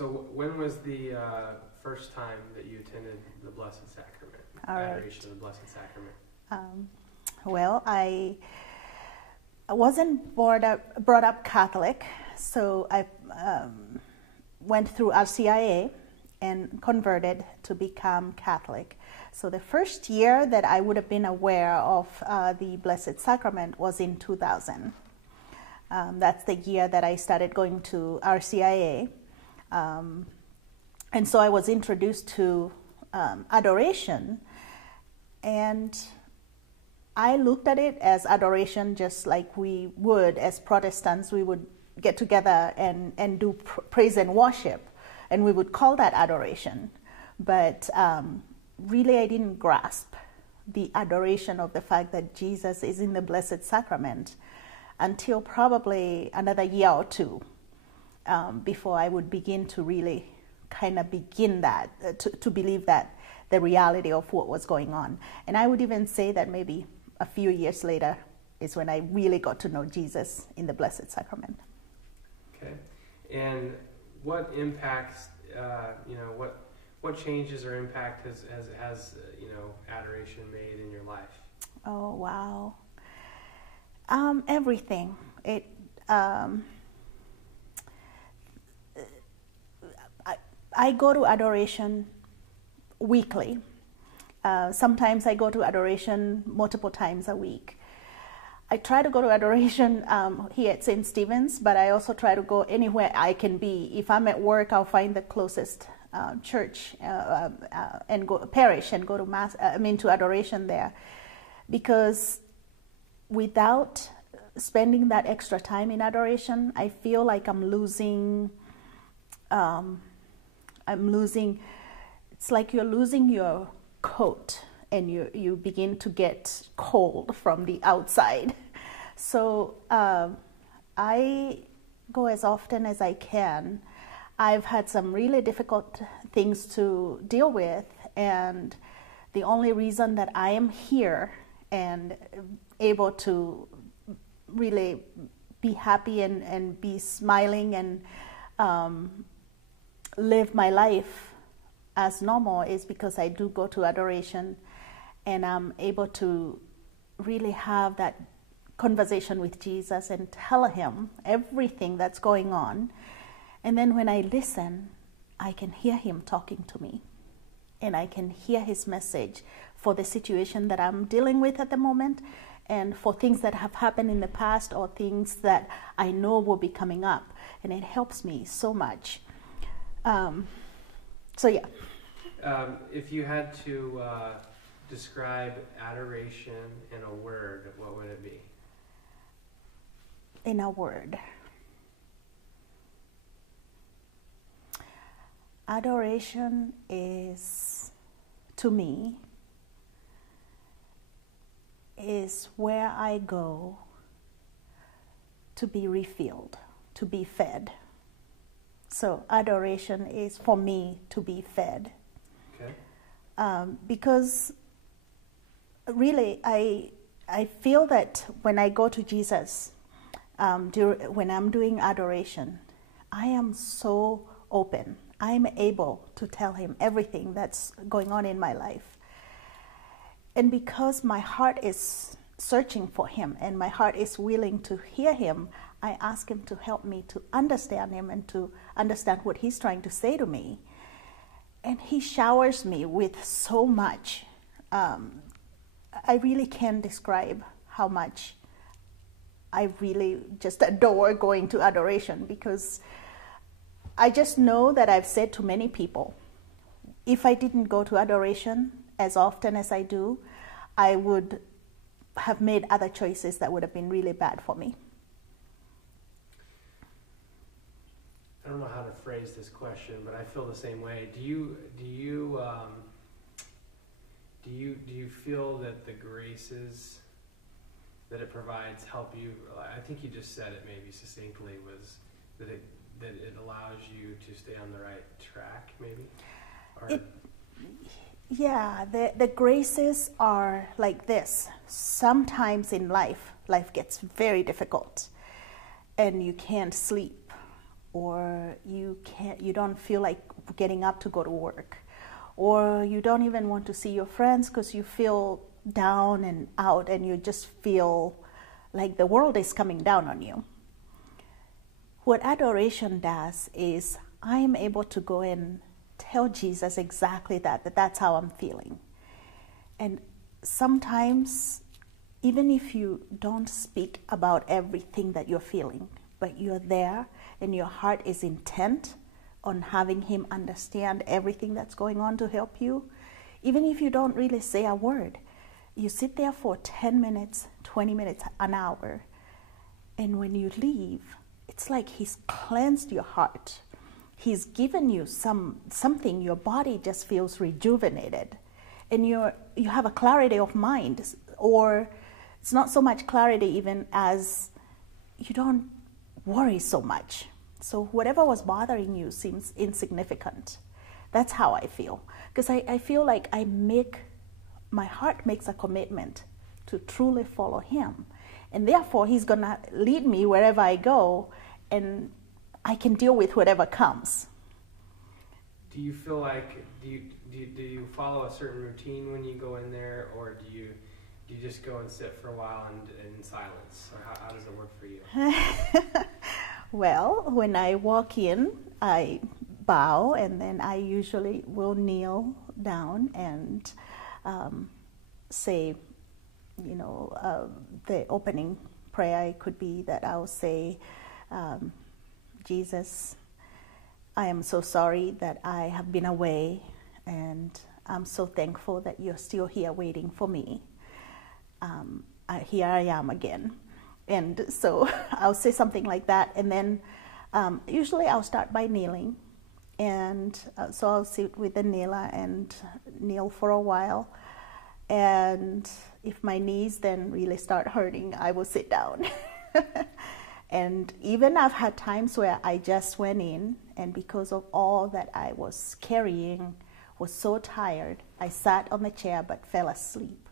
So when was the first time that you attended the Blessed Sacrament, adoration of the Blessed Sacrament? Well, I wasn't brought up Catholic, so I went through RCIA and converted to become Catholic. So the first year that I would have been aware of the Blessed Sacrament was in 2000. That's the year that I started going to RCIA. And so I was introduced to adoration, and I looked at it as adoration just like we would as Protestants. We would get together and do praise and worship, and we would call that adoration. But really I didn't grasp the adoration of the fact that Jesus is in the Blessed Sacrament until probably another year or two before I would begin to really kind of begin that, to believe that the reality of what was going on. And I would even say that maybe a few years later is when I really got to know Jesus in the Blessed Sacrament. Okay. And what impacts, what changes or impact has adoration made in your life? Oh, wow. Everything. I go to adoration weekly. Sometimes I go to adoration multiple times a week. I try to go to adoration here at St. Stephen's, but I also try to go anywhere I can be. If I'm at work, I'll find the closest church and go parish and go to mass. To adoration there, because without spending that extra time in adoration, I feel like I'm losing. It's like you're losing your coat, and you begin to get cold from the outside. So I go as often as I can. I've had some really difficult things to deal with, and the only reason that I am here and able to really be happy and be smiling and live my life as normal is because I do go to adoration, and I'm able to really have that conversation with Jesus and tell him everything that's going on. And then when I listen, I can hear him talking to me, and I can hear his message for the situation that I'm dealing with at the moment, and for things that have happened in the past or things that I know will be coming up. And it helps me so much. If you had to describe adoration in a word, what would it be? In a word. Adoration is, to me, is where I go to be refilled, to be fed. So adoration is for me to be fed. Okay. Because really I feel that when I go to Jesus, when I'm doing adoration, I am so open. I'm able to tell him everything that's going on in my life. And because my heart is searching for him and my heart is willing to hear him, I ask him to help me to understand him and to understand what he's trying to say to me. And he showers me with so much. I really can't describe how much I really just adore going to adoration, because I just know that I've said to many people, if I didn't go to adoration as often as I do, I would have made other choices that would have been really bad for me. I don't know how to phrase this question, but I feel the same way. Do you feel that the graces that it provides help you? I think you just said it maybe succinctly, was that it allows you to stay on the right track, maybe? The graces are like this. Sometimes in life gets very difficult, and you can't sleep, or you you don't feel like getting up to go to work, or you don't even want to see your friends because you feel down and out, and you just feel like the world is coming down on you. What adoration does is I am able to go and tell Jesus exactly that that's how I'm feeling. And sometimes, even if you don't speak about everything that you're feeling, but you're there and your heart is intent on having him understand everything that's going on to help you, even if you don't really say a word, you sit there for 10 minutes, 20 minutes, an hour, and when you leave, it's like he's cleansed your heart. He's given you something, your body just feels rejuvenated, and you have a clarity of mind, or it's not so much clarity even as you don't worry so much. So whatever was bothering you seems insignificant. That's how I feel. Because I feel like my heart makes a commitment to truly follow him. And therefore, he's going to lead me wherever I go, and I can deal with whatever comes. Do you feel like, do you follow a certain routine when you go in there, or do you just go and sit for a while in silence? Or how does it work for you? Well, when I walk in, I bow, and then I usually will kneel down and say, the opening prayer could be that I'll say, Jesus, I am so sorry that I have been away, and I'm so thankful that you're still here waiting for me. Here I am again. And so I'll say something like that, and then usually I'll start by kneeling. And so I'll sit with the kneeler and kneel for a while. And if my knees then really start hurting, I will sit down. And even I've had times where I just went in, and because of all that I was carrying, was so tired, I sat on the chair but fell asleep,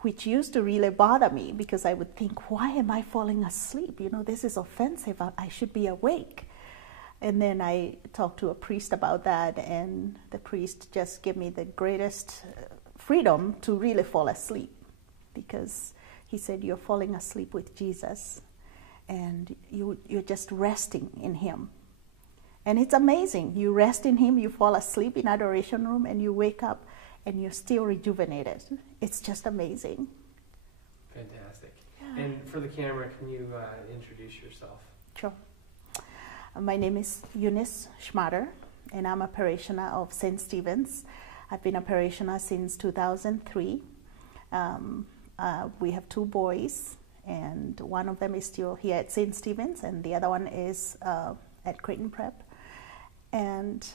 which used to really bother me, because I would think, why am I falling asleep? This is offensive. I should be awake. And then I talked to a priest about that, and the priest just gave me the greatest freedom to really fall asleep, because he said, you're falling asleep with Jesus, and you're just resting in him. And it's amazing. You rest in him, you fall asleep in adoration room, and you wake up and you're still rejuvenated. It's just amazing. Fantastic. Yeah. And for the camera, can you introduce yourself? Sure. My name is Eunice Testimony, and I'm a parishioner of St. Stephen's. I've been a parishioner since 2003. We have 2 boys, and one of them is still here at St. Stephen's, and the other one is at Creighton Prep. And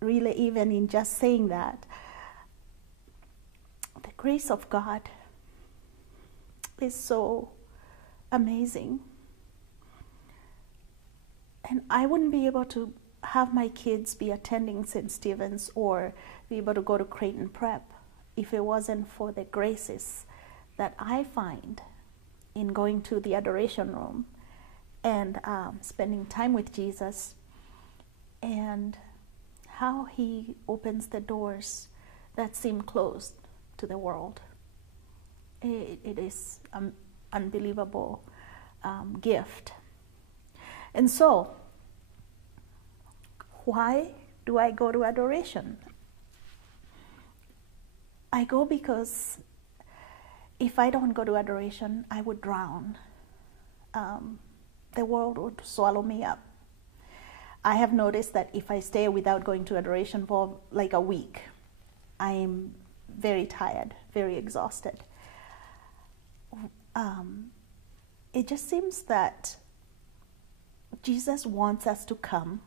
really, even in just saying that, the grace of God is so amazing. And I wouldn't be able to have my kids be attending St. Stephen's or be able to go to Creighton Prep if it wasn't for the graces that I find in going to the adoration room and spending time with Jesus, and how he opens the doors that seem closed to the world. It is an unbelievable gift. And so, why do I go to adoration? I go because if I don't go to adoration, I would drown. The world would swallow me up. I have noticed that if I stay without going to adoration for like a week, I'm very tired, very exhausted. It just seems that Jesus wants us to come.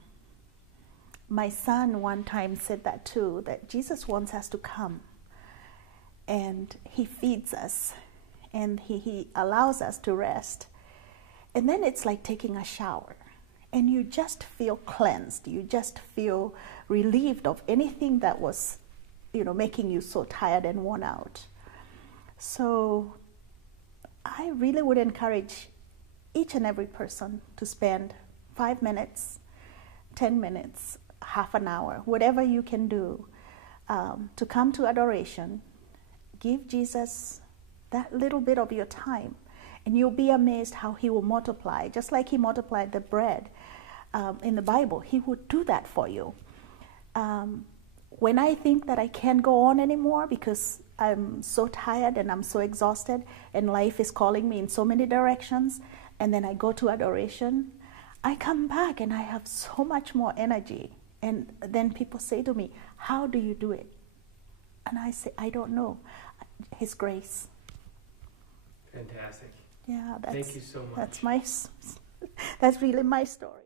My son one time said that too, that Jesus wants us to come, and he feeds us, and he allows us to rest. And then it's like taking a shower, and you just feel cleansed. You just feel relieved of anything that was, making you so tired and worn out. So I really would encourage each and every person to spend 5 minutes 10 minutes, half an hour, whatever you can do to come to adoration. Give Jesus that little bit of your time, and you'll be amazed how he will multiply. Just like he multiplied the bread in the Bible, he would do that for you. When I think that I can't go on anymore because I'm so tired and I'm so exhausted and life is calling me in so many directions, and then I go to adoration, I come back and I have so much more energy. And then people say to me, how do you do it? And I say, I don't know. His grace. Fantastic. Yeah, thank you so much. That's really my story.